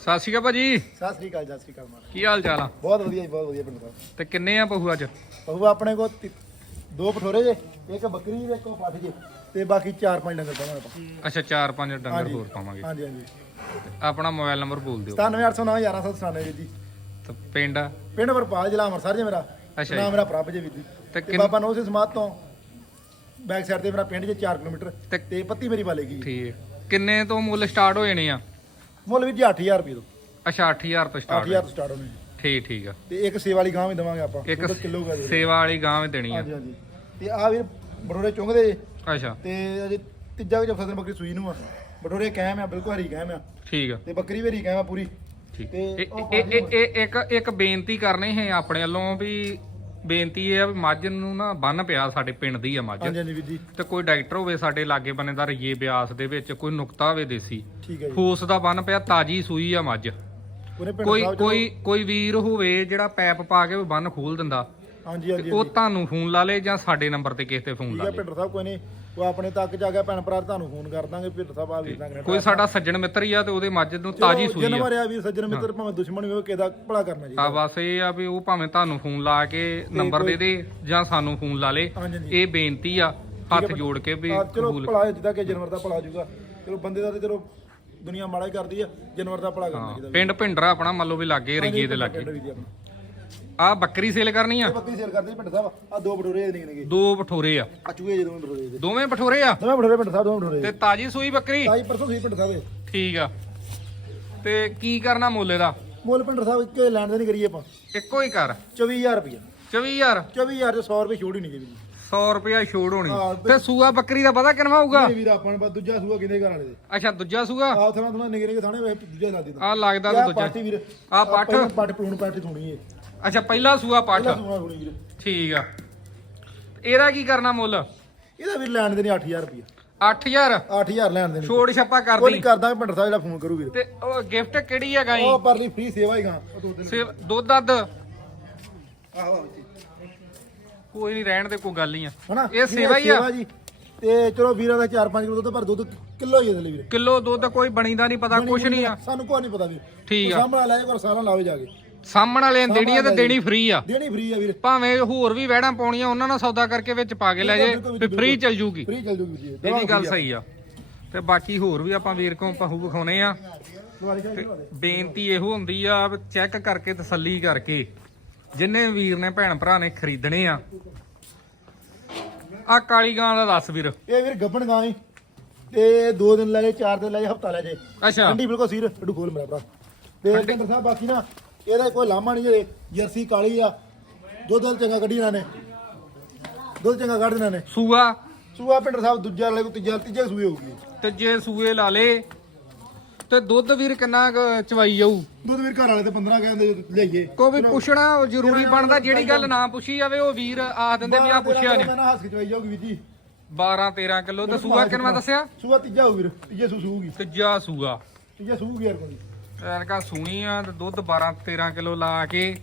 ਸਤਿ ਸ਼੍ਰੀ ਅਕਾਲ ਭਾਜੀ। ਸਤਿ ਸ੍ਰੀ ਅਕਾਲ ਸਤਿ ਸ੍ਰੀ ਅਕਾਲ ਮਾਰਾ ਕੀ ਹਾਲ ਚਾਲ ਆ? ਬਹੁਤ ਵਧੀਆ ਜੀ ਬਹੁਤ ਵਧੀਆ ਪਿੰਡ ਦਾ। ਤੇ ਕਿੰਨੇ ਆ ਪਹੂ ਅੱਜ? ਬਹੂ ਆਪਣੇ ਕੋਲ ਤੀ- ਦੋ ਪਠੋਰੇ ਜੇ ਇੱਕ ਬੱਕਰੀ ਤੇ ਇੱਕ ਉਹ ਪੱਠ ਜੇ ਤੇ ਬਾਕੀ ਚਾਰ ਪੰਜ ਡੰਗਰ ਪਾਵਾਂਗੇ ਆਪਾਂ। ਅੱਛਾ ਚਾਰ ਪੰਜ ਡੰਗਰ। ਹੋਰ ਪਾਵਾਂਗੇ। ਹਾਂਜੀ ਹਾਂਜੀ। ਆਪਣਾ ਮੋਬਾਈਲ ਨੰਬਰ ਬੋਲ ਦਿਓ। 97809 1197 ਜੀ। ਤੇ ਪਿੰਡ ਪਿੰਡ ਵਰਪਾਲ ਜ਼ਿਲ੍ਹਾ ਅੰਮ੍ਰਿਤਸਰ ਜੇ ਮੇਰਾ। ਅੱਛਾ ਨਾਮ ਜੀ। ਮੇਰਾ ਪ੍ਰਭ ਜੇ ਵੀ ਜੀ। ਤੇ ਤੇ ਕਿੰਨ- ਬਾਬਾ ਨੌ ਸਿੰਘ ਸਮਾਧ ਤੋਂ ਬੈਕ ਸਾਈਡ ਤੇ ਮੇਰਾ ਪਿੰਡ ਜੇ 4 ਕਿਲੋਮੀਟਰ। ਤੇ- ਤੇ ਪੱਤੀ ਮੇਰੀ ਵਾਲੇਗੀ ਠੀਕ। ਕਿੰਨੇ ਤੋਂ ਮੁੱਲ ਸਟਾਰਟ ਹੋ ਜਾਣੇ ਆ? ਮੁੱਲ ਵੀ ਜੀ 8000 ਰੁਪਏ ਤੋਂ। ਅੱਛਾ 8000 ਤੋਂ 8000 ਸਟਾਰਟ ਤੋਂ ਸਟਾਰਟ ਹੋਣੇ ਠੀਕ ਠੀਕ ਆ। ਤੇ ਇੱਕ ਸੇਵਾ ਵਾਲੀ ਗਾਂ ਵੀ ਦਵਾਂਗੇ ਆਪਾਂ ਇੱਕ ਕਿਲੋ ਗਾ ਸੇਵਾ ਵਾਲੀ ਗਾਂ ਵੀ ਦੇਣੀ ਆ। ਹਾਂਜੀ ਹਾਂਜੀ। ਤੇ ਆ ਵੀਰ ਬੜੋੜੇ ਚੁੰਗਦੇ ਜੇ। ਅੱਛਾ। ਤੇ ਅਜੇ ਤੀਜਾ ਜੋ ਫਸਲ ਬੱਕਰੀ ਸੂਈ ਨੂੰ ਆ। ਬਟੋਰੇ ਕਾਇਮ ਆ ਬਿਲਕੁਲ ਹਰੀ ਕਾਇਮ ਆ। ਠੀਕ ਆ। ਤੇ ਬੱਕਰੀ ਵੀ ਹਰੀ ਕਾਇਮ ਆ ਪੂਰੀ। ਠੀਕ। ਇਹ- ਇੱਕ ਇੱਕ ਬੇਨਤੀ ਕਰਨੀ ਹੈ ਆਪਣੇ ਵੱਲੋਂ ਵੀ ਬੇਨਤੀ ਇਹ ਆ ਵੀ ਮੱਝ ਨੂੰ ਨਾ ਬੰਨ ਪਿਆ ਸਾਡੇ ਪਿੰਡ ਦੀ ਆ ਮੱਝ। ਹਾਂਜੀ ਹਾਂਜੀ ਵੀਰ ਜੀ। ਤੇ ਕੋਈ ਡਾਕਟਰ ਹੋਵੇ ਸਾਡੇ ਲਾਗੇ ਬੰਨੇ ਦਾ ਰਈਏ ਬਿਆਸ ਦੇ ਵਿੱਚ ਕੋਈ ਨੁਕਤਾ ਹੋਵੇ ਦੇਸੀ। ਠੀਕ ਹੈ ਜੀ। ਫੂਸ ਦਾ ਬੰਨ ਪਿਆ ਤਾਜੀ ਸੂਈ ਆ ਮੱਝ। ਉਹਨੇ ਪਿੰਡ ਕੋਈ ਸਾਹਿਬ ਚੋਂ- ਕੋਈ ਕੋਈ ਵੀਰ ਹੋਵੇ ਜਿਹੜਾ ਪੈਪ ਪਾ ਕੇ ਬੰਨ ਖੋਲ ਦਿੰਦਾ। ਹਾਂਜੀ ਹਾਂਜੀ ਉਹ ਤੁਹਾਨੂੰ ਫੋਨ ਲਾ ਲੇ ਜਾਂ ਸਾਡੇ ਨੰਬਰ ਤੇ ਕਿਸੇ ਤੇ ਫੋਨ ਠੀਕ ਲਾ ਹੈ ਲੇ। ਪਿੰਡ ਸਾਹਿਬ ਕੋਈ ਨਹੀਂ। ਉਹ ਆਪਣੇ ਤੱਕ ਜਾ ਗਿਆ ਭੈਣ ਭਰਾ ਤੁਹਾਨੂੰ ਫੋਨ ਕਰ ਦਾਂਗੇ ਪਿੰਡ ਸਾਹਿਬ ਆ ਵੀਰ ਦਾ ਕਨੈਕਟ ਕੋਈ ਸਾਡਾ ਸੱਜਣ ਮਿੱਤਰ ਹੀ ਆ ਤੇ ਉਹਦੇ ਮੱਝ ਨੂੰ ਤਾਜੀ ਸੂਈ ਆ। ਮਾਰਿਆ ਵੀਰ ਸੱਜਣ ਮਿੱਤਰ ਭਾਵੇਂ ਦੁਸ਼ਮਣ ਵੀ ਹੋਵੇ ਕਿਹਦਾ ਭਲਾ ਕਰਨਾ ਜੀ ਆ ਬਸ ਇਹ ਆ ਵੀ ਉਹ ਭਾਵੇਂ ਤੁਹਾਨੂੰ ਫੋਨ ਲਾ ਕੇ ਨੰਬਰ ਦੇ ਦੇ ਜਾਂ ਸਾਨੂੰ ਫੋਨ ਲਾ ਲੇ। ਹਾਂਜੀ ਇਹ ਬੇਨਤੀ ਆ ਹੱਥ ਜੋੜ ਕੇ ਵੀ ਆ, ਚਲੋ ਕਬੂਲ ਭਲਾ ਜਿੱਦਾਂ ਕਿ ਜਾਨਵਰ ਦਾ ਭਲਾ ਜੂਗਾ ਚਲੋ ਬੰਦੇ ਦਾ ਤੇ ਚਲੋ ਦੁਨੀਆ ਮਾੜਾ ਹੀ ਕਰਦੀ ਆ ਜਾਨਵਰ ਦਾ ਭਲਾ ਕਰਨਾ ਹਾਂ, ਚਾਹੀਦਾ। ਪਿੰਡ ਭਿੰਡਰਾ ਆਪਣਾ ਮੰਨ ਲਓ ਵੀ ਲਾਗੇ ਰਈਏ ਦੇ ਲਾਗੇ। ਪਿੰਡ ਵੀ ਜੀ ਆਪਣਾ। ਆ ਬੱਕਰੀ ਸੇਲ ਕਰਨੀ ਆ? ਇਹ ਬੱਕਰੀ ਸੇਲ ਕਰਦੇ ਪਿੰਡ ਸਾਹਿਬ। ਆ ਦੋ ਬਟੋਰੇ ਦੇ ਨਿਕਣਗੇ ਦੋ ਪਠੋਰੇ ਆ। ਆ ਚੂਹੇ ਜੇ ਦੋਵੇਂ ਬਟੋਰੇ ਦੇ ਦੋਵੇਂ ਪਠੋਰੇ ਆ? ਦੋਵੇਂ ਬਟੋਰੇ ਪਿੰਡ ਸਾਹਿਬ ਦੋਵੇਂ ਬਟੋਰੇ ਤੇ ਤਾਜੀ ਸੂਈ ਬੱਕਰੀ? ਤਾਈ ਪਰਸੋਂ ਸੀ ਪਿੰਡ ਸਾਹਿਬ ਇਹ। ਠੀਕ ਆ। ਤੇ ਕੀ ਕਰਨਾ ਮੁੱਲ ਇਹਦਾ? ਮੁੱਲ ਪਿੰਡ ਸਾਹਿਬ ਇੱਕੇ ਲੈਣ ਦੇ ਨਹੀਂ ਕਰੀਏ ਆਪਾਂ। ਇੱਕੋ ਹੀ ਕਰ 24000 ਰੁਪਇਆ 24000 24000 ਚ 100 ਰੁਪਏ ਛੋੜ ਹੀ ਨਹੀਂ ਜੀ। ਵੀਰ 100 ਰੁਪਿਆ ਛੋੜ ਹੋਣੀ। ਹਾਂ, ਤੇ ਸੂਆ ਬੱਕਰੀ ਦਾ ਪਤਾ ਕਿੰਨਾ ਹੋਊਗਾ? ਨਹੀਂ ਵੀਰ ਆਪਾਂ ਨੂੰ ਬਸ ਦੂਜਾ ਸੂਆ ਕਿੰਦੇ ਘਰ ਵਾਲੇ ਦੇ। ਅੱਛਾ ਦੂਜਾ ਸੂਆ? ਆਹ ਥਾਂ ਥਾਂ ਨਿਗੇ ਨਿਗੇ ਥਾਣੇ ਵੇ ਦੂਜਾ ਲਾ ਦਿੱਤਾ ਆ ਲੱਗਦਾ ਆ ਦੂਜਾ। ਪਾਰਟੀ ਵੀਰ ਆਹ ਪੱਠ? ਪੱਠ ਪਲੂਣ ਪਾਰਟੀ ਥੋਣੀ ਏ ਅੱਛਾ ਪਹਿਲਾ ਸੂਆ ਪੱਠ। ਪਹਿਲਾਂ ਸੂਆ ਥੋਣੀ ਵੀਰ। ਠੀਕ ਆ। ਇਹਦਾ ਕੀ ਕਰਨਾ ਮੁੱਲ? ਇਹਦਾ ਵੀਰ ਲੈਣ ਦੇ ਨਹੀਂ 8000 ਰੁਪਇਆ 8000 8000 ਲੈਣ ਦੇ ਨਹੀਂ ਛੋੜ ਛੱਪਾ ਕੋਈ ਕਰਦੀ ਨਹੀਂ ਕਰਦਾ ਪਿੰਡ ਸਾਹਿਬ ਜਿਹੜਾ ਫੋਨ ਕਰੂ ਵੀਰ ਤੇ ਉਹ ਗਿਫਟ ਕਿਹੜੀ ਆ ਗਾਈ? ਉਹ ਪਰਲੀ ਫ੍ਰੀ ਸੇਵਾ ਹੀ ਗਾ। ਉਹ ਦੋ ਦਿਨ ਦੁੱਧ ਦੱਧ ਆਹੋ ਆਹੋ ਜੀ। ਕੋਈ ਨਹੀਂ ਰਹਿਣ ਦੇ ਕੋਈ ਗੱਲ ਨਹੀਂ ਆ। ਹਨਾ? ਇਹ ਸੇਵਾ ਹੀ ਆ। ਜੀ। ਤੇ ਚਲੋ ਵੀਰਾਂ ਦਾ 4-5 ਕਿਲੋ ਦੁੱਧ ਪਰ ਦੁੱਧ ਕਿਲੋ ਹੀ ਹੈ ਥੱਲੇ ਵੀਰ। ਕਿਲੋ ਦੁੱਧ ਕੋਈ ਬਣੀਦਾ ਨਹੀਂ ਪਤਾ ਕੁਛ ਨਹੀਂ ਆ। ਸਾਨੂੰ ਕੋਈ ਨਹੀਂ ਪਤਾ ਵੀਰ। ਠੀਕ ਆ। ਸਾਹਮਣਾ ਲੈ ਕੋਲ ਸਾਰਾ ਲਾਵੇ ਜਾ ਕੇ। ਸਾਹਮਣ ਵਾਲੇ ਨੇ ਦੇਣੀ ਆ ਤੇ ਦੇਣੀ ਫ੍ਰੀ ਆ। ਦੇਣੀ ਫ੍ਰੀ ਆ ਵੀਰ। ਭਾਵੇਂ ਹੋਰ ਵੀ ਵਹਿੜਾਂ ਪਾਉਣੀਆਂ ਉਹਨਾਂ ਨਾਲ ਸੌਦਾ ਕਰਕੇ ਵਿੱਚ ਪਾ ਕੇ ਲੈ ਜੇ ਤੇ ਫ੍ਰੀ ਚੱਲ ਜੂਗੀ। ਫ੍ਰੀ ਚੱਲ ਜੂਗੀ ਜੀ ਇਹ ਵੀ ਗੱਲ ਸਹੀ ਆ। ਤੇ ਬਾਕੀ ਹੋਰ ਵੀ ਆਪਾਂ ਵੀਰ ਕੋਲ ਪਹੂ ਵਿਖਾਉਣੇ ਆ। ਬੇਨਤੀ ਇਹੋ ਹੁੰਦੀ ਆ ਚੈੱਕ ਕਰਕੇ ਤਸੱਲੀ ਕਰਕੇ ਜਿੰਨੇ ਵੀਰ ਨੇ ਭੈਣ ਭਰਾ ਨੇ ਖਰੀਦਣੇ ਆ। ਆ ਕਾਲੀ ਗਾਂ ਦਾ ਦੱਸ ਵੀਰ। ਇਹ ਵੀਰ ਗੱਬਣ ਗਾਂ ਹੀ ਤੇ ਦੋ ਦਿਨ ਲੈ ਜੇ ਚਾਰ ਦਿਨ ਲੈ ਜੇ ਹਫਤਾ ਲੈ ਜੇ। ਅੱਛਾ। ਠੰਡੀ ਬਿਲਕੁਲ ਸੀਰ ਡੂ ਖੋਲ ਮੇਰਾ ਭਰਾ। ਤੇ ਕਹਿੰਦਰ ਸਾਹਿਬ ਬਾਕੀ ਨਾ ਇਹਦਾ ਕੋਈ ਲਾਮਾ ਨਹੀਂ ਜੇ ਜਰਸੀ ਕਾਲੀ ਆ। ਦੁੱਧ ਦੁੱਧ ਚੰਗਾ ਕੱਢੀ ਇਹਨਾਂ ਨੇ। ਦੁੱਧ ਚੰਗਾ ਕੱਢ ਦੇਣਾ ਨੇ। ਸੂਆ। ਸੂਆ ਪਿੰਡਰ ਸਾਹਿਬ ਦੂਜਾ ਲੈ ਕੋ ਤੀਜਾ ਤੀਜਾ ਸੂਏ ਹੋਊਗੀ। ਤੇ ਜੇ ਸੂਏ ਲਾ ਲੇ। ਤੇ ਦੁੱਧ ਵੀਰ ਕਿੰਨਾ ਕੁ ਚਵਾਈ ਜਾਊ? ਦੁੱਧ ਵੀਰ ਘਰ ਵਾਲੇ ਤੇ 15 ਕਹਿੰਦੇ ਲਿਆਈਏ। ਕੋ ਵੀ ਪੁੱਛਣਾ ਜ਼ਰੂਰੀ ਬਣਦਾ ਜਿਹੜੀ ਗੱਲ ਨਾ ਪੁੱਛੀ ਜਾਵੇ ਉਹ ਵੀਰ ਆਖ ਦਿੰਦੇ ਵੀ ਆ ਪੁੱਛਿਆ ਨਹੀਂ। ਮੈਂ ਨਾ ਹੱਸ ਕੇ ਚਵਾਈ ਜਾਊਗੀ ਵੀਰ ਜੀ। 12 13 ਕਿਲੋ। ਤੇ ਸੂਆ ਕਿੰਨਾ ਦੱਸਿਆ? ਸੂਆ ਤੀਜਾ ਹੋਊ ਵੀਰ। ਤੀਜੇ ਸੂ ਸੂਗੀ। ਤੀਜਾ ਸੂਆ। ਤੀਜਾ ਸੂਗੀ ਯਾਰ ਕੋਈ। ਐਨਕਾ ਸੂਣੀ ਆ ਤੇ ਦੁੱਧ 12 13 ਕਿਲੋ ਲਾ ਕੇ।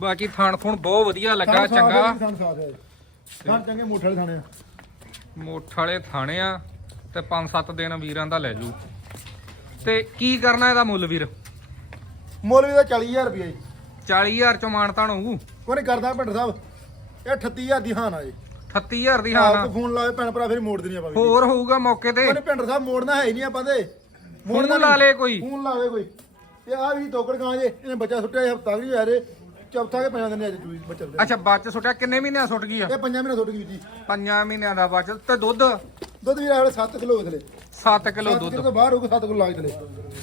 ਬਾਕੀ ਥਣ ਥੁਣ ਬਹੁਤ ਵਧੀਆ ਲੱਗਾ ਚੰਗਾ। ਹਾਂ। ਚੰਗੇ ਮੋਠੇ ਵਾਲੇ ਥਾਣੇ ਆ। ਮੋਠ ਵਾਲੇ ਥਾਣੇ ਆ ਤੇ 5-7 ਦਿਨ ਵੀਰਾਂ ਦਾ ਲੈ ਜੂ। ਤੇ ਕੀ ਕਰਨਾ ਇਹਦਾ ਮੁੱਲ ਵੀਰ? ਮੁੱਲ ਵੀ ਦਾ 40000 ਰੁਪਏ ਜੀ। 40000 ਚੋਂ ਮਾਨਤਾਨ ਹੋਊ। ਕੋਈ ਕਰਦਾ ਪਿੰਡਰ ਸਾਹਿਬ। ਇਹ 38000 ਦੀ ਹਾਨ ਆ ਜੀ। 38000 ਦੀ ਆਪ ਹਾਂ ਕੋ ਫੋਨ ਲਾਵੇ ਭੈਣ ਭਰਾ ਫਿਰ ਮੋੜ ਦੇਣੀ ਆਪਾਂ ਹੋਰ ਹੋਊਗਾ ਮੌਕੇ ਤੇ। ਕੋਈ ਪਿੰਡਰ ਸਾਹਿਬ ਮੋੜਨਾ ਹੈ ਹੀ ਨਹੀਂ ਆਪਾਂ ਦੇ ਫੋਨ ਲਾ ਲੇ ਕੋਈ। ਫੋਨ ਲਾਵੇ ਕੋਈ। ਤੇ ਆ ਵੀ ਤੋਕੜ ਗਾਂ ਜੇ ਇਹਨੇ ਬੱਚਾ ਸੁੱਟਿਆ ਹਫਤਾ ਵੀ ਯਾਰੇ ਚੌਥਾ ਕੇ ਪੰਜਾਂ ਦਿਨ ਅੱਜ ਚੂਈ ਬੱਚਾ ਸੁੱਟਿਆ। ਅੱਛਾ ਬੱਚ ਸੁੱਟਿਆ ਕਿੰਨੇ ਮਹੀਨਿਆਂ ਸੁੱਟ ਗਈ ਆ? ਇਹ ਪੰਜਾਂ ਮਹੀਨੇ ਸੁੱਟ ਗਈ ਜੀ। ਪੰਜਾਂ ਮਹੀਨਿਆਂ ਦਾ ਬੱਚ ਤੇ ਦੁੱਧ? ਦੁੱਧ ਵੀ ਆਲੇ 7 ਕਿਲੋ ਥਲੇ। 7 ਕਿਲੋ 7 ਦੁੱਧ। ਤੋਂ ਬਾਹਰ ਹੋਊਗਾ 7 ਕਿਲੋ ਲਾਗ ਥਲੇ।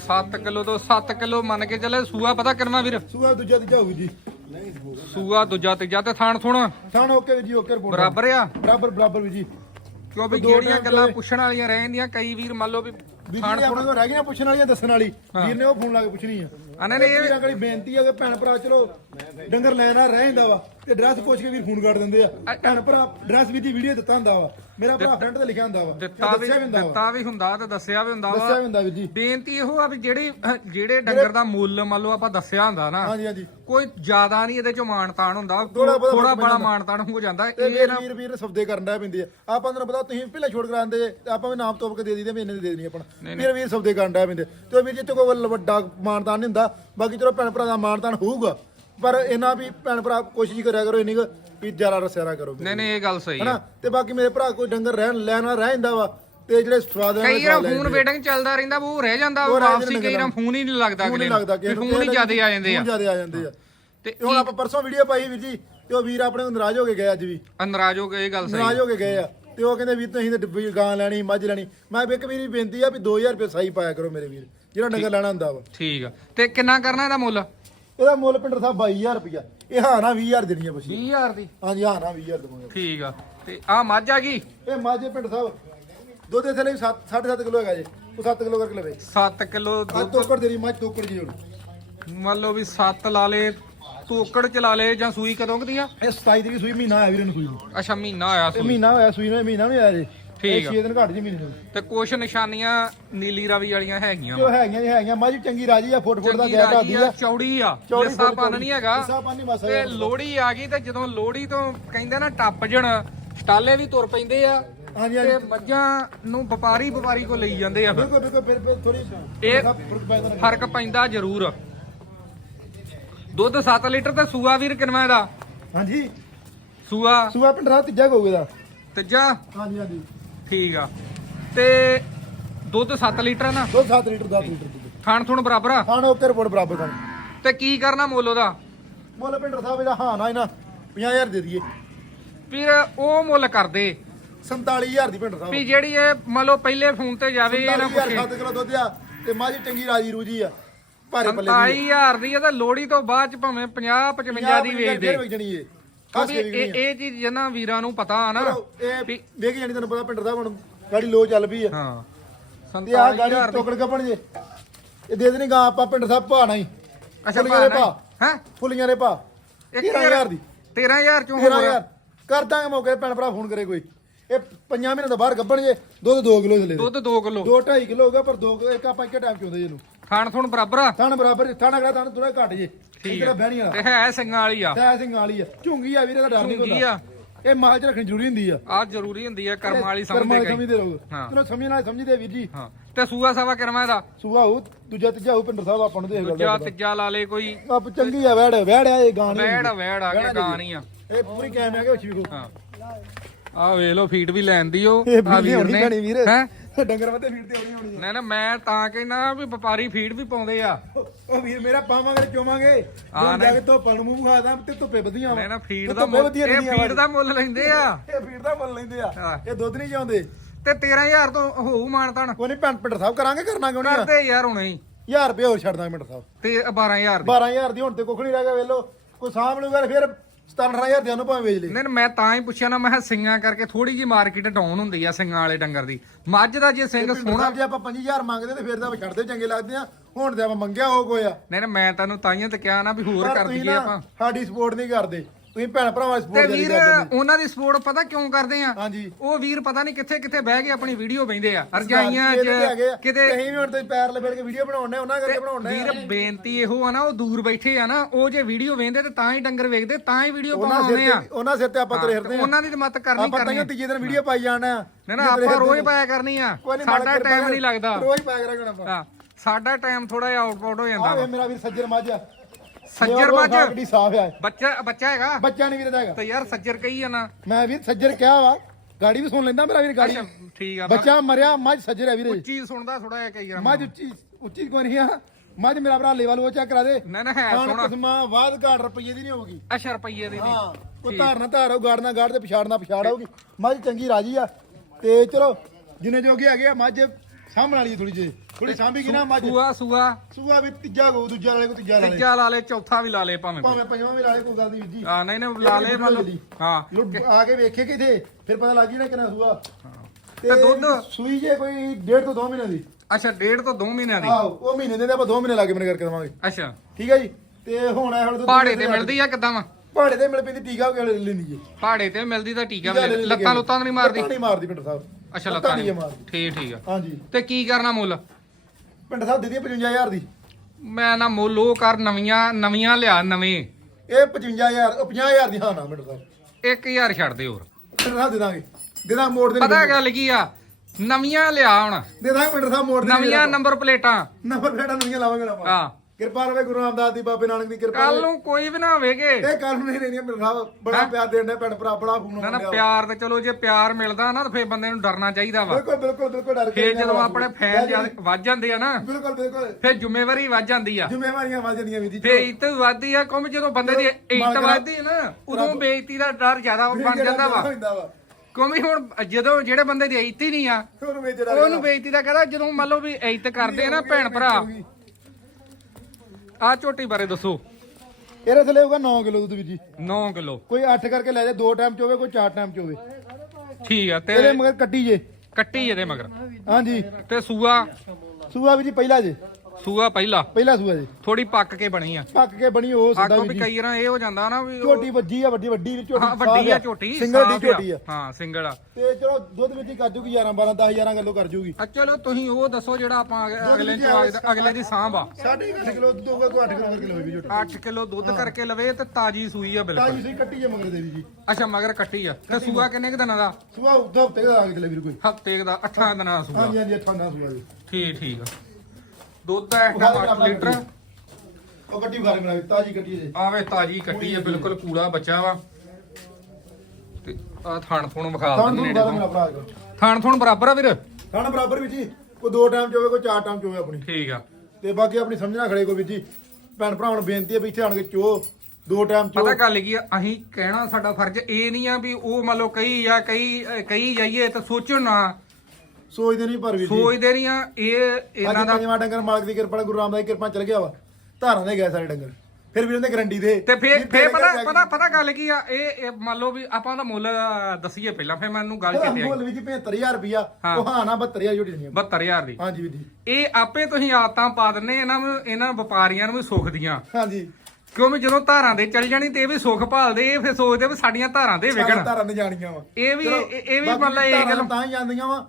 7 ਕਿਲੋ ਤੋਂ 7 ਕਿਲੋ ਮੰਨ ਕੇ ਚੱਲੇ ਸੂਆ ਪਤਾ ਕਿੰਨਾ ਵੀਰ? ਸੂਆ ਦੂਜਾ ਤੀਜਾ ਹੋਊ ਜੀ। ਸੂਆ ਦੂਜਾ ਤੀਜਾ ਤੇ ਥਾਣ ਥੁਣ? ਥਾਣ ਓਕੇ ਜੀ ਓਕੇ ਰਿਪੋਰਟ ਬਰਾਬਰ ਆ? ਬਰਾਬਰ ਬਰਾਬਰ ਵੀ ਜੀ। ਕਿਉਂ ਵੀ ਜਿਹੜੀਆਂ ਗੱਲਾਂ ਪੁੱਛਣ ਵਾਲੀਆਂ ਰਹਿੰਦੀਆਂ ਕਈ ਵੀਰ ਮੰਨ ਲਓ ਵੀ ਵੀਰ ਥਾਣ ਜੀ ਆਪਣੇ ਕੋਲ ਰਹਿ ਗਈਆਂ ਪੁੱਛਣ ਵਾਲੀਆਂ ਦੱਸਣ ਵਾਲੀ। ਵੀਰ ਨੇ ਉਹ ਫੋਨ ਲਾ ਕੇ ਪੁੱਛਣੀ ਆ। ਆਨੇ ਨੇ ਇਹ ਵੀਰਾਂ ਕੋਲ ਬੇਨਤੀ ਆ ਕਿ ਭੈਣ ਭਰਾ ਚਲੋ ਡੰਗਰ ਲੈਣਾ ਰਹਿ ਜਾਂਦਾ ਵਾ ਤੇ ਐਡਰੈਸ ਪੁੱਛ ਕੇ ਵੀਰ ਫੋਨ ਕੱਢ ਦਿੰਦੇ ਆ। ਭੈਣ ਭਰਾ ਐਡਰੈਸ ਵੀ ਦੀ ਵੀਡੀਓ ਦਿੱਤਾ ਹੁੰਦਾ ਵਾ। ਮੇਰਾ ਭਰਾ ਫਰੈਂਡ ਤੇ ਲਿਖਿਆ ਹੁੰਦਾ ਵਾ। ਦਿੱਤਾ ਵੀ ਦੱਸਿਆ ਦਿੱਤਾ ਵੀ ਹੁੰਦਾ ਤੇ ਦੱਸਿਆ ਵੀ ਹੁੰਦਾ ਦੱਸਿਆ ਵਾ ਵੀ ਹੁੰਦਾ ਵੀਰ ਜੀ। ਬੇਨਤੀ ਇਹੋ ਆ ਵੀ ਜਿਹੜੀ ਜਿਹੜੇ ਡੰਗਰ ਦਾ ਮੁੱਲ ਮੰਨ ਲਓ ਆਪਾਂ ਦੱਸਿਆ ਹੁੰਦਾ ਨਾ ਹਾਂਜੀ ਹਾਂਜੀ। ਕੋਈ ਜ਼ਿਆਦਾ ਨਹੀਂ ਇਹਦੇ ਚੋਂ ਮਾਨਤਾਨ ਹੁੰਦਾ। ਥੋੜਾ ਬੜਾ। ਮਾਨਤਾਨ ਹੋ ਜਾਂਦਾ। ਇਹ ਨਾ ਵੀਰ ਵੀਰ ਸੌਦੇ ਕਰਨ ਦਾ ਪੈਂਦੇ ਆ। ਆਪਾਂ ਨੂੰ ਪਤਾ ਤੁਸੀਂ ਪਹਿਲਾਂ ਛੋੜ ਤੇ ਆਪਾਂ ਵੀ ਨਾਮ ਤੋਪ ਕੇ ਦੇ ਦਈਦੇ ਵੀ ਇੰਨੇ ਦੀ ਦੇਣੀ ਆਪਣਾ ਵੀਰ ਵੀਰ ਸੌਦੇ ਕਰਨ ਦਾ ਪੈਂਦੇ। ਤੇ ਵੀਰ ਜੀ ਤੇ ਕੋਈ ਵੱਡਾ ਮਾਨਤਾਨ ਨਹੀਂ ਹੁੰਦਾ। ਬਾਕੀ ਚਲੋ ਭੈਣ ਭਰਾ ਦਾ ਮਾਨਤਾਨ ਹੋਊਗਾ। ਪਰ ਇਹਨਾਂ ਵੀ ਭੈਣ ਭਰਾ ਕੋਸ਼ਿਸ਼ ਕਰਿਆ ਕਰੋ ਇੰਨੀ ਕੁ ਵੀ ਜ਼ਿਆਦਾ ਰਸਿਆ ਨਾ ਕਰੋ ਨਹੀਂ ਨਹੀਂ ਇਹ ਗੱਲ ਸਹੀ ਹੈ ਹਨਾ ਤੇ ਬਾਕੀ ਮੇਰੇ ਭਰਾ ਕੋਈ ਡੰਗਰ ਰਹਿਣ ਲੈਣ ਵਾਲਾ ਰਹਿ ਜਾਂਦਾ ਵਾ ਤੇ ਜਿਹੜੇ ਸਵਾਦ ਨਾਲ ਕਈ ਵਾਰ ਫੋਨ ਵੇਟਿੰਗ ਚੱਲਦਾ ਰਹਿੰਦਾ ਉਹ ਰਹਿ ਜਾਂਦਾ ਉਹ ਰਹਿ ਵਾਪਸੀ ਕਈ ਵਾਰ ਫੋਨ ਹੀ ਨਹੀਂ ਲੱਗਦਾ ਫੋਨ ਨਹੀਂ ਲੱਗਦਾ ਕਿਸੇ ਫੋਨ ਹੀ ਜ਼ਿਆਦੇ ਆ ਜਾਂਦੇ ਆ। ਜ਼ਿਆਦਾ ਆ ਜਾਂਦੇ ਆ। ਤੇ ਹੁਣ ਆਪਾਂ ਪਰਸੋਂ ਵੀਡੀਓ ਪਾਈ ਵੀਰ ਜੀ ਤੇ ਉਹ ਵੀਰ ਆਪਣੇ ਨੂੰ ਨਾਰਾਜ਼ ਹੋ ਕੇ ਗਏ ਅੱਜ ਵੀ। ਅੰਦਰਾਜ ਹੋ ਗਏ ਇਹ ਗੱਲ ਸਹੀ ਨਾਰਾਜ਼ ਹੋ ਕੇ ਗਏ ਆ। ਤੇ ਉਹ ਕਹਿੰਦੇ ਵੀਰ ਤੁਸੀਂ ਤੇ ਡੱਬੀ ਗਾਂ ਲੈਣੀ ਮੱਝ ਲੈਣੀ। ਮੈਂ ਵੀ ਇੱਕ ਵੀਰੀ ਬੇਨਤੀ ਆ ਵੀ 2000 ਰੁਪਏ ਸਹੀ ਪਾਇਆ ਕਰੋ ਮੇਰੇ ਵੀਰ ਜਿਹੜਾ ਡੰਗਰ ਲੈਣਾ ਹੁੰਦਾ ਵਾ। ਠੀਕ ਆ। ਤੇ ਕਿੰਨਾ ਕਰਨਾ ਇਹਦਾ ਮੁੱਲ? ਇਹਦਾ ਮੁੱਲ ਪਿੰਡਰ ਸਾਹਿਬ 22000 ਰੁਪਇਆ ਇਹ ਹਾਂ ਨਾ 20000 ਦੇਣੀ ਆ ਬਸੀ। 20000 ਦੀ? ਹਾਂਜੀ ਹਾਂ ਨਾ 20000 ਦਵਾਂਗੇ। ਠੀਕ ਆ। ਤੇ ਆ ਮੱਝ ਆ ਗਈ? ਇਹ ਮਾਝੇ ਪਿੰਡ ਸਾਹਿਬ। ਦੁੱਧ ਦੇ ਥਲੇ 7.5 ਕਿਲੋ ਹੈਗਾ ਜੀ। ਉਹ 7 ਕਿਲੋ ਕਰਕੇ ਲਵੇ। 7 ਕਿਲੋ ਅੱਜ ਤੋਕੜ ਦੇਣੀ ਮੱਝ ਤੋਕੜ ਜੀ ਹੁਣ। ਮੰਨ ਲਓ ਵੀ 7 ਲਾ ਲੇ ਤੋਕੜ ਚਲਾ ਲੇ ਜਾਂ ਸੂਈ ਕਦੋਂ ਕਦੀ ਆ? ਇਹ 27 ਤਰੀਕ ਸੂਈ ਮਹੀਨਾ ਆਇਆ ਵੀਰੇ ਨੂੰ ਸੂਈ ਅੱਛਾ ਮਹੀਨਾ ਇਹ ਸੂਈ। ਮਹੀਨਾ ਹੋਇਆ ਸੂਈ ਨੂੰ ਮਹੀਨਾ ਵੀ ਆਇਆ ਜੀ। ਠੀਕ ਆ। 6 ਦਿਨ ਘੱਟ ਜੀ ਮਹੀਨੇ ਨੂੰ ਤੇ ਕੁਛ ਨਿਸ਼ਾਨੀਆਂ ਨੀਲੀ ਰਾਵੀ ਵਾਲੀਆਂ ਹੈਗੀਆਂ ਜੋ ਹੈਗੀਆਂ ਜੀ ਹੈਗੀਆਂ। ਮੱਝ ਚੰਗੀ ਰਾਜੀ ਆ ਫੁੱਟ ਫੁੱਟ ਦਾ ਗੈਪ ਆਦੀ ਆ। ਚੌੜੀ ਆ। ਲਿੱਸਾ ਪੰਨ ਨਹੀਂ ਹੈਗਾ। ਲਿੱਸਾ ਪੰਨ ਨਹੀਂ ਮਾਸਾ ਤੇ ਲੋਹੜੀ ਆ ਗਈ ਤੇ ਜਦੋਂ ਲੋਹੜੀ ਤੋਂ ਕਹਿੰਦੇ ਨਾ ਟੱਪ ਜਣ ਸਟਾਲੇ ਵੀ ਤੁਰ ਪੈਂਦੇ ਆ। ਤੇ ਮੱਝਾਂ ਨੂੰ ਵਪਾਰੀ ਵਪਾਰੀ ਕੋ ਲਈ ਜਾਂਦੇ ਆ। ਫਿਰ ਬਿਲਕੁਲ ਬਿਲਕੁਲ ਫਿਰ ਫਿਰ ਥੋੜੀ ਇਹ ਫ਼ਰਕ ਪੈਂਦਾ ਜ਼ਰੂਰ। ਦੁੱਧ 7 ਲੀਟਰ ਤੇ ਸੂਆ ਵੀਰ ਕਿੰਨਾ ਇਹਦਾ? ਹਾਂਜੀ। ਸੂਆ। ਸੂਆ ਪਿੰਡ ਰਾਤ ਤੀਜਾ ਹੋਊਗਾ ਦਾ ਤੀਜਾ? ਹਾਂਜੀ ਹਾਂਜੀ। ਠੀਕ ਆ। ਤੇ ਦੁੱਧ 7 ਲੀਟਰ ਨਾ? ਦੋ 7 ਲੀਟਰ 10 ਲੀਟਰ ਦੁੱਧ। ਥਾਣ ਥੁਣ ਬਰਾਬਰ ਆ? ਖਾਣ ਓਕੇ ਰਿਪੋਰਟ ਬਰਾਬਰ ਕਰ ਤੇ ਕੀ ਕਰਨਾ ਮੁੱਲ ਉਹਦਾ? ਮੁੱਲ ਪਿੰਡ ਸਾਹਿਬ ਇਹਦਾ ਹਾਂ ਨਾ ਇਹਨਾਂ 50000 ਦੇ ਦਈਏ। ਫਿਰ ਉਹ ਮੁੱਲ ਕਰਦੇ 47000 ਦੀ ਪਿੰਡ ਸਾਹਿਬ। ਵੀ ਜਿਹੜੀ ਇਹ ਮੰਨ ਲਓ ਪਹਿਲੇ ਫੋਨ ਤੇ ਜਾਵੇ ਇਹ ਨਾ 47000 ਪੁੱਛੇ 7 ਕਿਲੋ ਦੁੱਧ ਆ ਤੇ ਮੱਝ ਚੰਗੀ ਰਾਜੀ ਰੂਜੀ ਆ ਭਾਰੇ ਪੱਲੇ ਦੀ 27000 ਦੀ ਆ ਤਾਂ ਲੋੜੀ ਤੋਂ ਬਾਅਦ ਚ ਭਾਵੇਂ 50 55 ਦੀ ਵੇਚ ਦੇ ਖਾਸ ਕਿਉਂਕਿ ਕੇ ਇਹ ਇਹ ਚੀਜ਼ ਜਨਾ ਵੀਰਾਂ ਨੂੰ ਪਤਾ ਆ ਨਾ ਇਹ ਵੀ- ਵੇਖ ਜਾਣੀ ਪਤਾ ਪਿੰਡ ਸਾਹਿਬ ਹੁਣ ਗਾੜੀ ਲੋ ਚੱਲ ਪਈ ਆ। ਹਾਂ। ਤੇ ਆ ਗਾੜੀ 47000 ਦੀ। ਟੋਕੜ ਕੱਪਣ ਜੇ। ਇਹ ਦੇ ਦੇਣੀ ਗਾਂ ਆਪਾਂ ਪਿੰਡ ਸਾਹਿਬ ਭਾਣਾ ਹੀ ਅੱਛਾ ਫੁੱਲੀਆਂ ਦੇ ਭਾ ਹੈ? ਫੁੱਲੀਆਂ ਦੇ ਭਾ 13000 ਦੀ। 13000 ਚੋਂ ਹੋਰ 13000 ਕਰ ਦਾਂਗੇ ਮੌਕੇ ਤੇ ਭੈਣ ਭਰਾ ਫੋਨ ਕਰੇ ਕੋਈ। ਇਹ ਪੰਜਾਂ ਮਹੀਨੇ ਤੋਂ ਬਾਹਰ ਗੱਬਣ ਜੇ ਦੁੱਧ 2 ਕਿਲੋ ਥੱਲੇ ਦੁੱਧ 2 ਕਿਲੋ। 2 2.5 ਕਿਲੋ ਹੋਗਾ ਪਰ 2 ਇੱਕ ਆਪਾਂ ਇੱਕ ਟਾਈਮ ਚ ਹੁੰਦੇ ਇਹਨੂੰ। ਖਾਣ ਥੁਣ ਬਰਾਬਰ ਆ। ਥਣ ਬਰਾਬਰ ਥਣ ਅਗਲਾ ਥਣ ਥੋੜਾ ਘੱਟ ਜੇ। ਠੀਕ ਆ। ਬਹਿਣੀ ਵਾਲਾ ਤੇ ਹੈ ਸਿੰਘਾਂ ਵਾਲੀ ਆ। ਸੈ ਸਿੰਘ ਵਾਲੀ ਆ। ਝੁੰਗੀ ਆ ਵੀਰੇ ਦਾ ਡਰ ਨਹੀਂ ਝੁੰਗੀ ਆ। ਇਹ ਮਾਲ ਚ ਰੱਖਣੀ ਜ਼ਰੂਰੀ ਹੁੰਦੀ ਆ। ਆ ਜ਼ਰੂਰੀ ਹੁੰਦੀ ਹੈ ਕਰਮ ਵਾਲੀ ਸਮਝਦੇ ਕਈ। ਸਮਝਦੇ ਰਹੋ। ਹਾਂ। ਸਮਝ ਨਾਲ ਸਮਝਦੇ ਵੀਰ ਜੀ। ਹਾਂ। ਤੇ ਸੂਆ ਸਵਾ ਕਰਮਾ ਇਹਦਾ? ਸੂਆ ਹੋ ਦੂਜਾ ਤੀਜਾ ਹੋ ਪਿੰਡਰ ਸਾਹਿਬ ਆਪਾਂ ਨੂੰ ਦੇਖ ਦੂਜਾ ਗੱਲ ਤੀਜਾ ਲਾ ਲੇ ਕੋਈ। ਆਪ ਚੰਗੀ ਆ ਵੈੜ ਵੈੜ ਆ ਇਹ ਗਾਂ ਨਹੀਂ ਵੈੜ ਵੈੜ ਆ ਕੇ ਗਾਂ ਨਹੀਂ ਆ। ਇਹ ਪੂਰੀ ਕੈਮ ਹੈ ਕਿ ਵਿੱਚ ਵੀ ਕੋ ਹਾਂ। ਆ ਵੇਖ ਲਓ ਫੀਡ ਵੀ ਲੈਣ ਦੀ ਉਹ ਆ ਵੀਰ ਨੇ। ਹੈ? ਡੰਗਰ ਵੱਤੇ ਫੀਡ ਤੇ ਆਉਣੀ ਆਉਣੀ ਨਾ ਨਾ ਮੈਂ ਤਾਂ ਕਹਿੰਦਾ ਵੀ ਵਪਾਰੀ ਫੀਡ ਵੀ ਪਾਉਂਦੇ ਆ। ਆ। ਉਹ ਵੀਰ ਮੇਰਾ ਪਾਵਾਂਗੇ ਚੋਵਾਂਗੇ। ਆ ਆ ਜਾ ਕੇ ਧੁੱਪ ਨੂੰ ਮੂੰਹ ਖਾਦਾ ਤੇ ਧੁੱਪੇ ਵਧੀਆਂ ਮੈਂ ਨਾ ਫੀਡ ਦਾ ਮੁੱਲ ਇਹ ਫੀਡ ਦਾ ਮੁੱਲ ਲੈਂਦੇ ਆ। ਇਹ ਫੀਡ ਦਾ ਮੁੱਲ ਲੈਂਦੇ ਆ। ਇਹ ਦੁੱਧ ਨਹੀਂ ਚਾਉਂਦੇ ਤੇ 13000 ਤੋਂ ਹੋਊ ਮਾਨਤਾਨ ਕੋਈ ਨਹੀਂ ਪਿੰਡ ਸਾਹਿਬ ਕਰਾਂਗੇ ਕਰਨਾ ਕਿਉਂ ਨਹੀਂ ਕਰਦੇ ਯਾਰ ਹੁਣੇ ਹੀ। 1000 ਰੁਪਏ ਹੋਰ ਛੱਡ ਦਾਂਗੇ ਪਿੰਡ ਸਾਹਿਬ। ਤੇ 12000 ਦੀ। 12000 ਦੀ ਹੁਣ ਤੇ ਕੁੱਖ ਨਹੀਂ ਰਹਿ ਗਿਆ ਵੇਲੋ ਕੋਈ ਸਾਂਭ ਲੂਗਾ ਫਿਰ 17000 ਦੀ ਉਹਨੂੰ ਭਾਵੇਂ ਵੇਚ ਲੈ ਨਹੀਂ ਮੈਂ ਤਾਂ ਹੀ ਪੁੱਛਿਆ ਨਾ ਮੈਂ ਕਿਹਾ ਸਿੰਘਾਂ ਕਰਕੇ ਥੋੜੀ ਜੀ ਮਾਰਕੀਟ ਡਾਊਨ ਹੁੰਦੀ ਆ ਸਿੰਘਾਂ ਵਾਲੇ ਡੰਗਰ ਦੀ। ਮੱਝ ਦਾ ਜੇ ਸਿੰਘ ਸੋਹਣਾ ਜੇ ਆਪਾਂ 5000 ਮੰਗਦੇ ਤੇ ਫਿਰ ਤਾਂ ਆਪਾਂ ਛੱਡਦੇ ਚੰਗੇ ਲੱਗਦੇ ਆ। ਹੁਣ ਤੇ ਆਪਾਂ ਮੰਗਿਆ ਹੋ ਕੋਇਆ ਨਹੀਂ ਨਹੀਂ ਮੈਂ ਤੈਨੂੰ ਤਾਈਆਂ ਤੇ ਕਿਹਾ ਨਾ ਵੀ ਹੋਰ ਕਰ ਦਈਏ ਆਪਾਂ। ਸਾਡੀ ਸਪੋਰਟ ਨਹੀਂ ਕਰਦੇ। ਤੁਸੀਂ ਭੈਣ ਭਰਾਵਾਂ ਤੇ ਸਪੋਰਟ ਵੀਰ ਉਹਨਾਂ ਦੀ ਸਪੋਰਟ ਪਤਾ ਕਿਉਂ ਕਰਦੇ ਆ? ਹਾਂਜੀ। ਉਹ ਵੀਰ ਪਤਾ ਨਹੀਂ ਕਿੱਥੇ ਕਿੱਥੇ ਬਹਿ ਕੇ ਆਪਣੀ ਵੀਡੀਓ ਬੈਂਦੇ ਆ। ਰਜਾਈਆਂ ਇਹ ਤੇ ਹੈਗੇ ਆ। 'ਚ ਕਿਤੇ ਅਸੀਂ ਵੀ ਹੁਣ ਤੇ ਪੈਰ ਲਪੇਟ ਕੇ ਵੀਡੀਓ ਬਣਾਉਣੇ ਉਹਨਾਂ ਕਰਕੇ ਬਣਾਉਣੇ ਵੀਰ ਬੇਨਤੀ ਇਹੋ ਆ ਨਾ ਉਹ ਦੂਰ ਬੈਠੇ ਆ ਨਾ ਉਹ ਜੇ ਵੀਡੀਓ ਵੇਖਦੇ ਤੇ ਤਾਂ ਹੀ ਡੰਗਰ ਵੇਖਦੇ ਤਾਂ ਹੀ ਵੀਡੀਓ ਉਹਨਾਂ ਸਿਰ ਪਾਉਂਦੇ ਆ। ਤੇ ਉਹਨਾਂ ਸਿਰ ਤੇ ਆਪਾਂ ਤੁਰੇ ਫਿਰਦੇ ਆ। ਉਹਨਾਂ ਦੀ ਤਾਂ ਮਤ ਕਰਨੀ ਆਪਾਂ ਕਰਨੀ ਤਾਂ ਤੀਜੇ ਦਿਨ ਵੀਡੀਓ ਪਾਈ ਜਾਣਾ ਨਾ ਨਾ ਆਪਾਂ ਰੋਜ਼ ਪਾਇਆ ਕਰਨੀ ਆ। ਸਾਡਾ ਟਾਈਮ ਨਹੀਂ ਲੱਗਦਾ। ਰੋਜ਼ ਪਾਇਆ ਕਰਾਂਗੇ ਆਪਾਂ। ਹਾਂ ਸਾਡਾ ਟਾਈਮ ਥੋੜਾ ਜਿਹਾ ਆਊਟਪੁੱਟ ਹੋ ਜਾਂਦਾ ਆਹ ਵਾ ਮੇਰਾ ਵੀਰ ਸੱਜਰ ਮੱਝ ਸੱਜਰ ਮੱਝ। ਸਾਫ਼ ਆ। ਬੱਚਾ ਬੱਚਾ ਹੈਗਾ? ਬੱਚਾ ਨਹੀਂ ਵੀਰ ਦਾ ਹੈਗਾ। ਤੇ ਯਾਰ ਸੱਜਰ ਕਹੀ ਆ ਨਾ। ਮੈਂ ਵੀਰ ਸੱਜਰ ਕਿਹਾ ਵਾ ਗਾੜੀ ਵੀ ਸੁਣ ਲੈਂਦਾ ਮੇਰਾ ਵੀਰ ਗਾੜੀ। ਠੀਕ ਆ ਬੱਚਾ ਮਰਿਆ ਮੱਝ ਸੱਜਰ ਹੈ ਵੀਰੇ। ਉੱਚੀ ਸੁਣਦਾ ਥੋੜਾ ਜਿਹਾ ਕਈ ਵਾਰ ਮੱਝ ਉੱਚੀ ਉੱਚੀ ਕੋਈ ਨਹੀਂ ਆ। ਮੱਝ ਮੇਰਾ ਭਰਾ ਲੈਵਲ ਉਹ ਚੈੱਕ ਕਰਾ ਦੇ। ਨਾ ਨਾ ਹੈ ਸੋਹਣਾ। ਕਸਮਾਂ ਬਾਅਦ ਘਾਟ ਰੁਪਈਏ ਦੀ ਨਹੀਂ ਹੋਊਗੀ। ਅੱਛਾ ਰੁਪਈਏ ਦੀ ਹਾਂ ਉਹ ਧਾਰਨਾ ਧਾਰ ਆਊ ਗਾੜਨਾ ਗਾੜ ਤੇ ਪਛਾੜਨਾ ਪਛਾੜ ਆਊਗੀ। ਮੱਝ ਚੰਗੀ ਰਾਜੀ ਆ। ਤੇ ਚਲੋ ਜਿੰਨੇ ਜੋਗੇ ਹੈਗੇ ਆ ਮੱਝ ਸਾਂਭਣ ਵਾਲੀ ਥੋੜੀ ਜਿਹੀ। ਥੋੜੀ ਸਾਂਭੀ ਗਈ ਨਾ ਮੱਝ। ਸੂਆ ਸੂਆ। ਸੂਆ ਵੀ ਤੀਜਾ ਗੋ ਦੂਜਾ ਵਾਲੇ ਕੋ ਤੀਜਾ ਲਾ ਲੈ ਤੀਜਾ ਲਾ ਲੇ ਚੌਥਾ ਵੀ ਲਾ ਲੇ ਭਾਵੇਂ। ਭਾਵੇਂ ਪੰਜਵਾਂ ਵੀ ਲਾ ਲੈ ਕੋਈ ਗੱਲ ਨਹੀਂ ਵੀਰ ਜੀ। ਆ ਨਹੀਂ ਨਹੀਂ ਲਾ ਲੇ ਮੰਨ। ਲਓ ਹਾਂ। ਆ ਕੇ ਵੇਖੇ ਕਿਥੇ ਫਿਰ ਪਤਾ ਲੱਗ ਨਾ ਕਿੰਨਾ ਸੂਆ। ਤੇ ਦੁੱਧ? ਸੂਈ ਜੇ ਕੋਈ ਡੇਢ ਤੋਂ 2 ਮਹੀਨੇ ਦੀ। ਅੱਛਾ ਡੇਢ ਤੋਂ 2 ਮਹੀਨਿਆਂ ਦੀ? ਆਹੋ ਉਹ ਮਹੀਨੇ ਦੇ ਆਪਾਂ 2 ਮਹੀਨੇ ਲਾ ਕੇ ਮੇਰੇ ਕਰਕੇ ਦੇਵਾਂਗੇ। ਅੱਛਾ। ਠੀਕ ਹੈ ਜੀ? ਤੇ ਹੁਣ ਇਹ ਹੁਣ ਦੁੱਧ ਪਹਾੜੇ ਤੇ ਮਿਲਦੀ ਆ। ਕਿਦਾਂ ਵਾ? ਪਹਾੜੇ ਤੇ ਮਿਲ ਪੈਂਦੀ ਟੀਕਾ ਲੈਂਦੀ ਜੀ ਪਹਾੜੇ ਤੇ ਮਿਲਦੀ ਤਾਂ ਟੀਕਾ ਲੱਤਾਂ ਲੁੱਤਾਂ ਨਹੀਂ ਮਾਰਦੀ? ਨਹੀਂ ਮਾਰਦੀ ਪਿੰਡ ਸਾਹਿਬ। ਅੱਛਾ ਲੱਤਾਂ ਨਹੀਂ ਠੀਕ ਠੀਕ ਆ। ਹਾਂਜੀ। ਤੇ ਕੀ ਕਰਨਾ ਮੁੱਲ? ਪਿੰਡ ਸਾਹਿਬ ਦੇ ਦੀ 55000 ਦੀ। ਮੈਂ ਨਾ ਮੁੱਲ ਉਹ ਕਰ ਨਵੀਆਂ ਨਵੀਆਂ ਲਿਆ ਨਵੇਂ। ਇਹ 55000 ਉਹ 50000 ਦੀ ਹਾਂ ਨਾ ਪਿੰਡ ਸਾਹਿਬ। 1000 ਛੱਡ ਦੇ ਹੋਰ। ਪਿੰਡ ਸਾਹਿਬ ਦੇ ਦਾਂਗੇ। ਦੇ ਦਾਂਗੇ ਮੋੜ ਦੇ ਪਤਾ ਗੱਲ ਕੀ ਆ? ਨਵੀਆਂ ਲਿਆ ਹੁਣ। ਦੇ ਦਾਂਗੇ ਪਿੰਡ ਸਾਹਿਬ ਮੋੜ ਦੇ ਨਵੀਆਂ ਨੰਬਰ ਪਲੇਟਾਂ। ਨੰਬਰ ਪਲੇਟਾਂ ਨਵੀਆਂ ਲਾਵਾਂਗੇ ਨਾ ਹਾਂ। ਕਿਰਪਾ ਰਵੇ ਗੁਰੂ ਰਾਮਦਾਸ ਦੀ ਬਾਬੇ ਨਾਨਕ ਦੀ ਕਿਰਪਾ ਕੱਲ ਨੂੰ ਕੋਈ ਵੀ ਨਾ ਹੋਵੇਗੇ। ਇਹ ਕੱਲ ਨੂੰ ਨਹੀਂ ਰਹਿਣੀਆਂ ਪਿੰਡ ਸਾਹਿਬ ਬੜਾ ਪਿਆਰ ਦੇਣ ਦੇ ਪਿੰਡ ਭਰਾ ਬੜਾ ਫੋਨ ਨਾ ਨਾ ਪਿਆਰ ਤੇ ਚਲੋ ਜੇ ਪਿਆਰ ਮਿਲਦਾ ਨਾ ਤਾਂ ਫੇਰ ਬੰਦੇ ਨੂੰ ਡਰਨਾ ਚਾਹੀਦਾ ਵਾ। ਬਿਲਕੁਲ ਬਿਲਕੁਲ ਬਿਲਕੁਲ ਡਰ ਕੇ ਫੇਰ ਜਦੋਂ ਆਪਣੇ ਫੈਨ ਵੱਜ ਜਾਂਦੇ ਆ ਨਾ ਬਿਲਕੁਲ ਬਿਲਕੁਲ। ਫੇਰ ਜ਼ਿੰਮੇਵਾਰੀ ਵੱਜ ਜਾਂਦੀ ਆ। ਜ਼ਿੰਮੇਵਾਰੀਆਂ ਵੱਜ ਜਾਂਦੀਆਂ ਵੀ ਜੀ ਫੇਰ ਇੱਜ਼ਤ ਵੱਧਦੀ ਆ ਕਿਉਂਕਿ ਜਦੋਂ ਬੰਦੇ ਦੀ ਇੱਜ਼ਤ ਵੱਧਦੀ ਨਾ ਉਦੋਂ ਬੇਇੱਜ਼ਤੀ ਦਾ ਡਰ ਜ਼ਿਆਦਾ ਬਣ ਜਾਂਦਾ ਵਾ। ਕਿਉਂਕਿ ਹੁਣ ਜਦੋਂ ਜਿਹੜੇ ਬੰਦੇ ਦੀ ਇੱਜ਼ਤ ਹੀ ਨਹੀਂ ਆ ਉਹਨੂੰ ਬੇਇੱਜ਼ਤੀ ਦਾ ਕਹਦਾ ਜਦੋਂ ਮੰਨ ਲਓ ਵੀ ਇੱਜ਼ਤ ਕਰਦੇ ਆ ਨਾ ਭੈਣ ਭਰਾ ਆ ਝੋਟੀ ਬਾਰੇ ਦੱਸੋ। ਇਹਦੇ ਥੱਲੇ ਹੋਊਗਾ 9 ਕਿਲੋ ਦੁੱਧ ਵੀ ਜੀ। 9 ਕਿਲੋ। ਕੋਈ 8 ਕਰਕੇ ਲੈ ਜਾ ਦੋ ਟਾਈਮ ਚ ਹੋਵੇ ਕੋਈ ਚਾਰ ਟਾਈਮ ਚ ਹੋਵੇ। ਠੀਕ ਆ ਇਹਦੇ ਤੇ ਮਗਰ ਕੱਟੀ ਜੇ। ਕੱਟੀ ਇਹਦੇ ਮਗਰ। ਹਾਂਜੀ। ਤੇ ਸੂਆ? ਸੂਆ ਵੀ ਜੀ ਪਹਿਲਾ ਜੇ। ਸੂਆ ਪਹਿਲਾ। ਪਹਿਲਾ ਸੂਆ ਜੀ। ਥੋੜੀ ਪੱਕ ਕੇ ਬਣੀ ਆ। ਪੱਕ ਕੇ ਬਣੀ ਉਹ ਸਦਾ ਆਖੋ ਵੀ ਵੀ ਜੀ। ਕਈ ਵਾਰ ਇਹ ਹੋ ਜਾਂਦਾ ਨਾ ਵੀ ਉਹ- ਝੋਟੀ ਵੱਜੀ ਆ ਵੱਡੀ ਵੱਡੀ ਵੀ ਝੋਟੀ ਹਾਂ ਵੱਡੀ ਆ ਝੋਟੀ ਸਿੰਗਲ ਸਾਫ਼ ਦੀ ਝੋਟੀ ਆ। ਹਾਂ ਸਿੰਗਲ ਆ। ਤੇ ਚਲੋ ਦੁੱਧ ਵਿੱਚ ਹੀ ਕਰ ਜੂਗੀ 11 12 10 11 ਕਿਲੋ ਕਰ ਜੂਗੀ। ਆ ਚਲੋ ਤੁਸੀਂ ਉਹ ਦੱਸੋ ਜਿਹੜਾ ਆਪਾਂ ਅਗ- ਅਗਲੇ ਚ ਅਗਲੇ ਦੀ ਸਾਂਭ ਆ। 8.5 ਕਿਲੋ ਦੁੱਧ ਹੋਊਗਾ ਕੋਈ 8 ਕਿਲੋ ਕਿਲੋ ਹੋਏਗੀ ਝੋਟੀ। 8 ਕਿਲੋ ਦੁੱਧ ਕਰਕੇ ਲਵੇ ਤੇ ਤਾਜੀ ਸੂਈ ਆ ਬਿਲਕੁਲ। ਤਾਜੀ ਸੀ ਕੱਟੀ ਜੇ ਮਗਰ ਦੇ ਵੀ ਜੀ। ਅੱਛਾ ਮਗਰ ਕੱਟੀ ਆ। ਤੇ ਸੂਆ ਕਿੰਨੇ ਕੁ ਦਿਨਾਂ ਦਾ? ਸੂਆ ਦੋ ਹਫ਼ਤੇ ਦਾ ਆ ਕੇ ਚਲੇ ਵੀਰ ਕੋਈ। ਹਫ਼ਤੇ ਦਾ 8 ਦਿਨਾਂ ਦਾ ਸੂਆ। ਹਾਂਜੀ ਹਾਂਜੀ ਅੱਠਾਂ ਦਾ ਸੂਆ ਜੀ। ਠੀਕ ਠੀਕ ਆ। ਦੁੱਧ ਦਾ ਇੱਕ 8 ਲੀਟਰ। ਉਹ ਕੱਟੀ ਬਾਰੇ ਮੇਰਾ ਤਾਜੀ ਕੱਟੀ ਜੇ ਆਵੇ ਤਾਜੀ ਕੱਟੀ ਆ ਬਿਲਕੁਲ ਕੂੜਾ ਬੱਚਾ ਵਾ। ਤੇ ਆ ਥਣ ਥਣ ਵਿਖਾ ਤਾਂ ਦਿੰਦੇ ਨੇੜੇ। ਥਣ ਥਣ ਬਰਾਬਰ ਆ ਵੀਰ? ਖਾਣਾ ਬਰਾਬਰ ਵੀ ਜੀ ਕੋਈ ਦੋ ਟਾਈਮ ਚ ਹੋਵੇ ਕੋਈ ਚਾਰ ਟਾਈਮ ਚ ਹੋਵੇ ਆਪਣੀ। ਠੀਕ ਆ। ਤੇ ਬਾਕੀ ਆਪਣੀ ਸਮਝਣਾ ਖੜੇ ਕੋਈ ਵੀ ਜੀ ਭੈਣ ਭਰਾਵਾਂ ਨੂੰ ਬੇਨਤੀ ਹੈ ਵੀ ਇੱਥੇ ਆਣ ਕੇ ਚੋ ਦੋ ਟਾਈਮ ਚੋ। ਪਤਾ ਗੱਲ ਕੀ ਆ ਅਸੀਂ ਕਹਿਣਾ ਸਾਡਾ ਫਰਜ਼ ਇਹ ਨਹੀਂ ਆ ਵੀ ਉਹ ਮੰਨ ਲਓ ਕਈ ਆ ਕਈ ਅ, ਕਈ ਜਾਈਏ ਤਾਂ ਸੋਚਣ ਨਾ। ਸੋਚਦੇ ਨਹੀਂ ਪਰ ਵੀ ਜੀ। ਸੋਚਦੇ ਨਹੀਂ ਆ ਇਹ ਇਹਨਾਂ ਦਾ ਪੰਜਵਾਂ ਡੰਗਰ ਮਾਲਕ ਦੀ ਕਿਰਪਾ ਨਾਲ ਗੁਰੂ ਰਾਮਦਾਸ ਦੀ ਕਿਰਪਾ ਨਾਲ ਚਲ ਗਿਆ ਵਾ। ਧਾਰਾਂ ਦੇ ਗਏ ਸਾਰੇ ਡੰਗਰ। ਫਿਰ ਵੀ ਉਹਨੇ ਗਰੰਟੀ ਦੇ। ਤੇ ਫੇਰ ਫੇਰ ਪਤਾ ਪਤਾ ਪਤਾ ਗੱਲ ਕੀ ਆ? ਇਹ ਇਹ ਮੰਨ ਲਓ ਵੀ ਆਪਾਂ ਦਾ ਮੁੱਲ ਦਸੀਏ ਪਹਿਲਾਂ ਫੇਰ ਮੈਨੂੰ ਗੱਲ ਉਹਦਾ ਚੇਤੇ ਆਈ। ਮੁੱਲ ਵੀ ਜੀ 75000 ਰੁਪਿਆ ਹਾਂ। ਉਹ ਹਾਂ ਨਾ 72000 ਜੋੜੀ ਦੇਣੀ 72000 ਦੀ। ਹਾਂਜੀ ਵੀ ਜੀ। ਇਹ ਆਪੇ ਤੁਸੀਂ ਆਦਤਾਂ ਪਾ ਦਿੰਨੇ ਇਹਨਾਂ ਨੂੰ ਇਹਨਾਂ ਵਪਾਰੀਆਂ ਨੂੰ ਵੀ ਸੁੱਖ ਦੀਆਂ। ਹਾਂਜੀ। ਕਿਉਂਕਿ ਜਦੋਂ ਧਾਰਾਂ ਦੇ ਚੱਲ ਜਾਣੀ ਤੇ ਇਹ ਵੀ ਸੁੱਖ ਭਾਲਦੇ ਇਹ ਫਿਰ ਸੋਚਦੇ ਵੀ ਸਾਡੀਆਂ ਧਾਰਾਂ ਦੇ ਵਿਕਣ। ਧਾਰਾਂ ਨੇ ਜਾਣੀਆਂ ਵਾ। ਇਹ ਵੀ ਇਹ ਵੀ ਮਤਲਬ ਇਹ ਗੱਲ ਤਾਂ ਹੀ ਜਾਂਦੀਆਂ ਵਾ।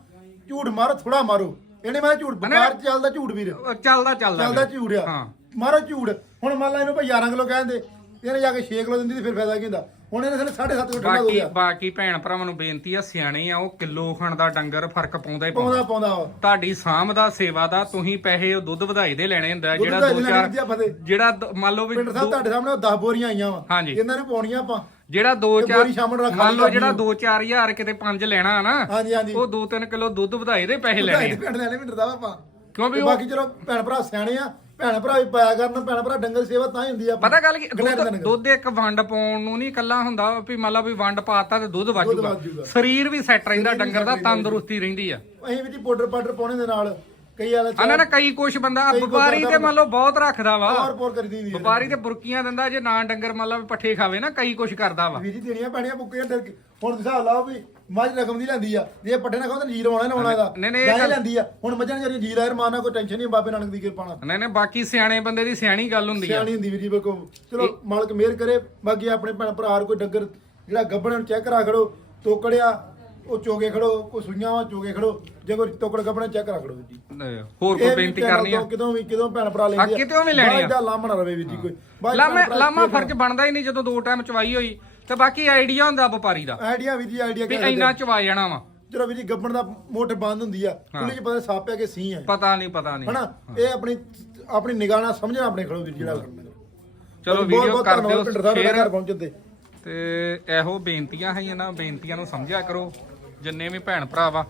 ਝੂਠ ਮਾਰੋ ਥੋੜਾ ਮਾਰੋ। ਇਹਨੇ ਮੈਂ ਝੂਠ। ਬਕਾਰ ਚੱਲਦਾ ਝੂਠ ਵੀਰ। ਚੱਲਦਾ ਚੱਲਦਾ ਚੱਲਦਾ ਝੂਠ ਆ। ਹਾਂ। ਮਾਰੋ ਝੂਠ। ਹੁਣ ਮੰਨ ਲਾ ਇਹਨੂੰ ਭਾਈ 11 ਕਿਲੋ ਕਹਿੰਦੇ ਇਹਨੇ ਜਾ ਕੇ 6 ਕਿਲੋ ਦਿੰਦੀ ਤੇ ਫਿਰ ਫਾਇਦਾ ਕੀ ਹੁੰਦਾ? ਹੁਣ ਇਹਨੇ ਥਲੇ 7.5 ਕਿਲੋ ਠੰਡਾ ਹੋ ਬਾਕੀ ਗਿਆ ਬਾਕੀ ਭੈਣ ਭਰਾਵਾਂ ਨੂੰ ਬੇਨਤੀ ਆ ਸਿਆਣੇ ਆ ਉਹ ਕਿਲੋ ਖਣ ਦਾ ਡੰਗਰ ਫ਼ਰਕ ਪਾਉਂਦਾ ਹੀ ਪਾਉਂਦਾ ਪਾਉਂਦਾ। ਤੁਹਾਡੀ ਸਾਂਭ ਦਾ ਸੇਵਾ ਦਾ ਤੁਸੀਂ ਪੈਸੇ ਉਹ ਦੁੱਧ ਵਧਾਈ ਦੇ ਲੈਣੇ ਹੁੰਦਾ ਦੁੱਧ ਜਿਹੜਾ ਦੋ ਦੇ ਲੈਣੇ ਚਾਰ ਆ ਜਿਹੜਾ ਦ- ਮੰਨ ਲਓ ਵੀ ਪਿੰਡ ਸਾਹਿਬ ਦੋ- ਤੁਹਾਡੇ ਸਾਹਮਣੇ 10 ਬੋਰੀਆਂ ਆਈਆਂ ਵਾ। ਹਾਂਜੀ। ਇਹਨਾਂ ਨੂੰ ਪਾਉਣੀਆਂ ਆਪਾਂ। ਜਿਹੜਾ 2 ਤੇ ਬੋਰੀ ਸ਼ਾਮ ਨੂੰ 4 ਰੱਖ ਮੰਨ ਲਓ ਜਿਹੜਾ ਕਰਨੀ 2-4000 ਕਿਤੇ 5 ਲੈਣਾ ਨਾ ਹਾਂਜੀ ਹਾਂਜੀ। ਉਹ 2-3 ਕਿਲੋ ਦੁੱਧ ਵਧਾਈ ਦੇ ਪੈਸੇ ਲੈਣੇ ਪਿੰਡ ਲੈਣੇ ਵਾ ਆਪਾਂ। ਕਿਉਂ ਵੀ ਬਾਕੀ ਚਲੋ ਭੈਣ ਭਰਾ ਸਿਆਣੇ ਆ ਭੈਣ ਭਰਾ ਵੀ ਪਾਇਆ ਕਰਨ ਭੈਣ ਭਰਾ ਡੰਗਰ ਸੇਵਾ ਤਾਂ ਹੀ ਹੁੰਦੀ ਆ ਪਤਾ ਗੱਲ ਕੀ ਦੁੱਧ ਇੱਕ ਵੰਡ ਪਾਉਣ ਨੂੰ ਨਹੀਂ ਕੱਲਾ ਹੁੰਦਾ ਵੀ ਮੰਨ ਲਾ ਵੀ ਵੰਡ ਪਾਤਾ ਤੇ ਦੁੱਧ ਵਾਜੂਗਾ। ਸਰੀਰ ਵੀ ਸੈੱਟ ਰਹਿੰਦਾ ਡੰਗਰ ਦਾ। ਤੰਦਰੁਸਤੀ ਰਹਿੰਦੀ ਆ। ਅਸੀਂ ਵੀ ਜੀ ਪਾਊਡਰ ਪਾਊਡਰ ਪਾਉਣੇ ਦੇ ਨਾਲ। ਕਈ ਵਾਲਾ ਇਹਨਾਂ ਨੇ ਕਈ ਕੁਛ ਬੰਦਾ ਕਈ ਕੁਛ ਵਪਾਰੀ ਕਰਦਾ ਤੇ ਮੰਨ ਲਓ ਬਹੁਤ ਰੱਖਦਾ ਵਾ। ਹੋਰ ਪੋਰ ਕਰੀ ਦੀ ਵਪਾਰੀ ਤੇ ਬੁਰਕੀਆਂ ਦਿੰਦਾ ਜੇ ਨਾ ਡੰਗਰ ਮੰਨ ਲਾ ਵੀ ਪੱਠੇ ਖਾਵੇ ਨਾ ਕਈ ਕੁਛ ਕਰਦਾ ਵਾ। ਵੀ ਜੀ ਦੇਣੀਆਂ ਪੈਣੀਆਂ ਬੁੱਕੀਆਂ ਡਰ ਕੇ ਹੁਣ ਤੁਸੀਂ ਹਿਸਾਬ ਲਾਓ ਵੀ ਮੱਝ ਰਕਮ ਦੀ ਲੈਂਦੀ ਆ। ਜੇ ਪੱਠੇ ਨਾ ਖਾਓ ਤਾਂ ਜੀ ਰਵਾਉਣਾ ਨਾ ਹੋਣਾ ਇਹਦਾ। ਨਹੀਂ, ਨਹੀਂ, ਇਹ ਗੱਲ- ਲੈਂਦੀ ਆ। ਹੁਣ ਮੱਝਾਂ ਜਿਹੜੀਆਂ ਜੀ ਲਾਇਰ ਮਾਨਾ ਕੋਈ ਟੈਨਸ਼ਨ ਨਹੀਂ ਬਾਬੇ ਨਾਨਕ ਦੀ ਕਿਰਪਾ ਨਾਲ। ਨਹੀਂ ਨਹੀਂ ਬਾਕੀ ਸਿਆਣੇ ਬੰਦੇ ਦੀ ਸਿਆਣੀ ਗੱਲ ਹੁੰਦੀ ਆ। ਸਿਆਣੀ ਹੁੰਦੀ ਵੀ ਜੀ ਬਿਲਕੁਲ। ਚਲੋ ਮਾਲਕ ਮਿਹਰ ਕਰੇ। ਬਾਕੀ ਆਪਣੇ ਭੈਣ ਭਰਾ ਹਰ ਕੋਈ ਡੰਗਰ ਜਿਹੜਾ ਗੱਬਣ ਨੂੰ ਚੈੱਕ ਕਰਾ ਖੜੋ। ਤੋਕੜਿਆ ਉਹ ਚੋਗੇ ਖੜੋ ਕੋਈ ਸੂਈਆਂ ਵਾ ਚੋਗੇ ਖੜੋ। ਜੇ ਕੋਈ ਤੋਕੜ ਗੱਬਣ ਚੈੱਕ ਖੜੋ ਜੀ। ਨਹੀਂ, ਹੋਰ ਕੋਈ ਇਹ ਵੀ ਬੇਨਤੀ ਕਰਨੀ ਆ? ਤੋਂ ਕਿਦੋਂ ਵੀ ਕਿਦੋਂ ਭੈਣ ਭਰਾ ਆ? ਲੈਂਦੇ ਕਿਤੋਂ ਵੀ ਲੈਣੀ ਆ। ਦਾ ਲਾਮਾ ਨਾ ਰਵੇ ਵੀ ਜੀ ਕੋਈ। ਬਾਅਦ ਚ ਲਾਮਾ ਭੈਣ ਭਰਾ ਲਾਮਾ ਫੇਰ ਫਰਜ਼ ਬਣਦਾ ਹੀ ਨਹੀਂ ਜਦੋਂ ਦੋ ਟਾਈਮ ਚਵਾਈ ਹੋਈ। ਤੇ ਬਾਕੀ ਆਈਡੀਆ ਹੁੰਦਾ ਵਪਾਰੀ ਦਾ। ਆਈਡੀਆ ਵੀ ਜੀ ਆਈਡੀਆ ਵੀ ਇੰਨਾ ਚਵਾ ਜਾਣਾ ਵਾ। ਚਲੋ ਵੀ ਜੀ ਗੱਬਣ ਦਾ ਮੋਟੇ ਬੰਦ ਹੁੰਦੀ ਆ ਕੁੜੀ ਚ ਪਤਾ ਸਾਪ ਆ ਕਿ ਸੀ ਆ ਪਤਾ ਨਹੀਂ ਪਤਾ ਨਹੀਂ। ਹਨਾ? ਇਹ ਆਪਣੀ ਆਪਣੀ ਨਿਗਾਹ ਨਾਲ ਸਮਝਣਾ ਆਪਣੇ ਖੜੋ ਵੀਰ ਜਿਹੜਾ ਕਰਨਾ। ਚਲੋ ਬਹੁਤ- ਵੀਡੀਓ ਬਹੁਤ ਕਰ ਧੰਨਵਾਦ ਦਿਓ ਪਿੰਡ ਸਾਹਿਬ ਦੇ ਸ਼ੇਅਰ ਘਰ ਪਹੁੰਚਣ ਤੇ। ਤੇ ਇਹੋ ਬੇਨਤੀਆਂ ਹੈ ਨਾ ਬੇਨਤੀਆਂ ਨੂੰ ਸਮਝਿਆ ਕਰੋ। ਜਿੰਨੇ ਵੀ ਭੈਣ ਭਰਾ ਵਾ